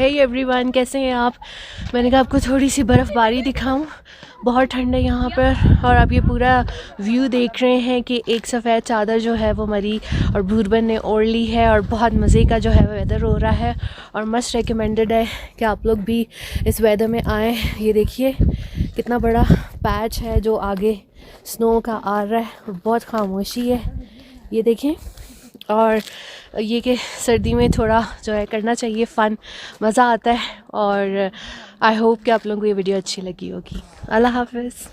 Hey everyone, कैसे हैं आप। मैंने कहा आपको थोड़ी सी बर्फ़बारी दिखाऊं। बहुत ठंड है यहाँ पर और आप ये पूरा व्यू देख रहे हैं कि एक सफ़ेद चादर जो है वो मरी और भूरबन ने ओढ़ ली है और बहुत मज़े का जो है वेदर हो रहा है और मस्ट रिकमेंडेड है कि आप लोग भी इस वेदर में आएँ। ये देखिए कितना बड़ा पैच है जो आगे स्नो का आ रहा है और बहुत खामोशी है, ये देखें। और ये कि सर्दी में थोड़ा जो है करना चाहिए फ़न, मज़ा आता है। और आई होप कि आप लोगों को ये वीडियो अच्छी लगी होगी। अल्लाह हाफ़िज़।